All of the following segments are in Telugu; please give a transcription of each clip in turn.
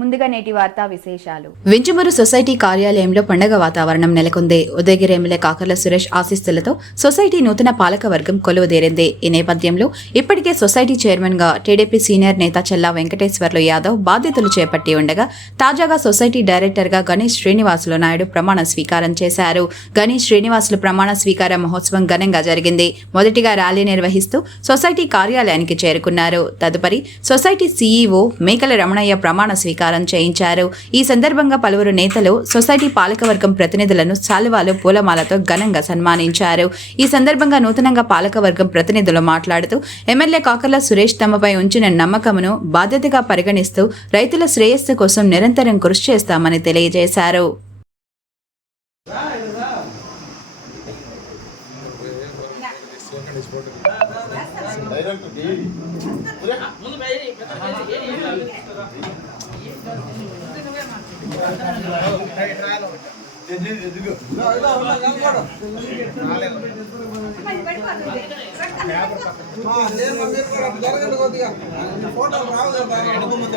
ముందుగా నేటి వార్తా విశేషాలు. వెంచుమూరు సొసైటీ కార్యాలయంలో పండగ వాతావరణం నెలకొంది. ఉదయగిరి ఎమ్మెల్యే కాకర్ల సురేష్ ఆశీస్సులతో సొసైటీ నూతన పాలక వర్గం కొలువుదేరింది. ఈ నేపథ్యంలో ఇప్పటికే సొసైటీ చైర్మన్గా టీడీపీ సీనియర్ నేత చెల్లా వెంకటేశ్వర్లు యాదవ్ బాధ్యతలు చేపట్టి ఉండగా తాజాగా సొసైటీ డైరెక్టర్గా గణేష్ శ్రీనివాసులు నాయుడు ప్రమాణ స్వీకారం చేశారు. గణేష్ శ్రీనివాసులు ప్రమాణ స్వీకార మహోత్సవం ఘనంగా జరిగింది. మొదటిగా ర్యాలీ నిర్వహిస్తూ సొసైటీ కార్యాలయానికి చేరుకున్నారు. తదుపరి సొసైటీ సీఈఓ మేకల రమణయ్య ప్రమాణ స్వీకారం చేయించారు. ఈ సందర్భంగా పలువురు నేతలు సొసైటీ పాలకవర్గం ప్రతినిధులను శాలువాలు పూలమాలతో ఘనంగా సన్మానించారు. ఈ సందర్భంగా నూతనంగా పాలకవర్గం ప్రతినిధులు మాట్లాడుతూ ఎమ్మెల్యే కాకర్ల సురేష్ తమపై ఉంచిన నమ్మకమును బాధ్యతగా పరిగణిస్తూ రైతుల శ్రేయస్సు కోసం నిరంతరం కృషి చేస్తామని తెలియజేశారు. కొద్దిగా ఫోటోలు రావు కదా ముందు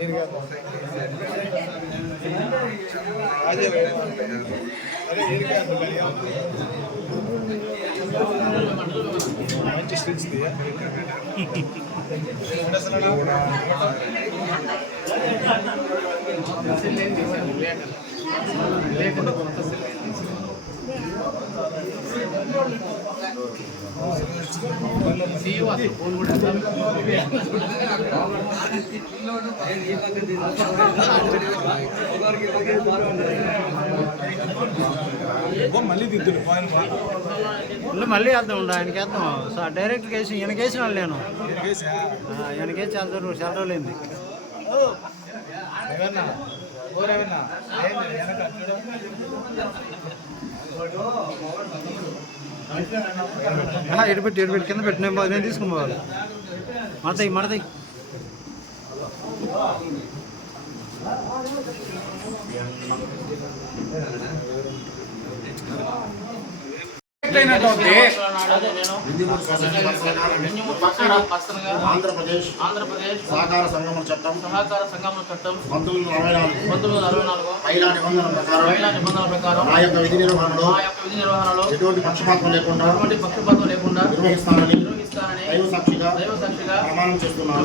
ఫోటో ఇవ్వద్దు. ఒక్క శాతం మళ్ళీ వేద్దాం ఉండు ఆయనకి వేద్దాం. సార్ డైరెక్ట్ కేసు ఈయనకి వేసిన వాళ్ళు నేను. వేసి చాలా చాలా రోజులైంది ఇటు పెట్టి ఇటు పెట్టి కింద పెట్టి నేను నేను తీసుకుని పోవాలి. మడతాయి మడతాయి ఆంధ్రప్రదేశ్ ఆంధ్రప్రదేశ్ సహకార సంగమ చట్టం సహకార సంఘముల చట్టం పంతొమ్మిది వందల అరవై నాలుగు పంతొమ్మిది వందల అరవై నాలుగు మహిళా నిబంధనల ప్రకారం మహిళా నిబంధనల ప్రకారం నా యొక్క విధి నిర్వహణలో మా యొక్క విధి నిర్వహణలో ఎటువంటి పక్షపాతం లేకుండా ఎటువంటి పక్షపాతం లేకుండా నిర్వహిస్తానని నిర్వహిస్తానని దైవ సాక్షిగా దైవ సాక్షిగా ప్రమాణం చేస్తున్నాను.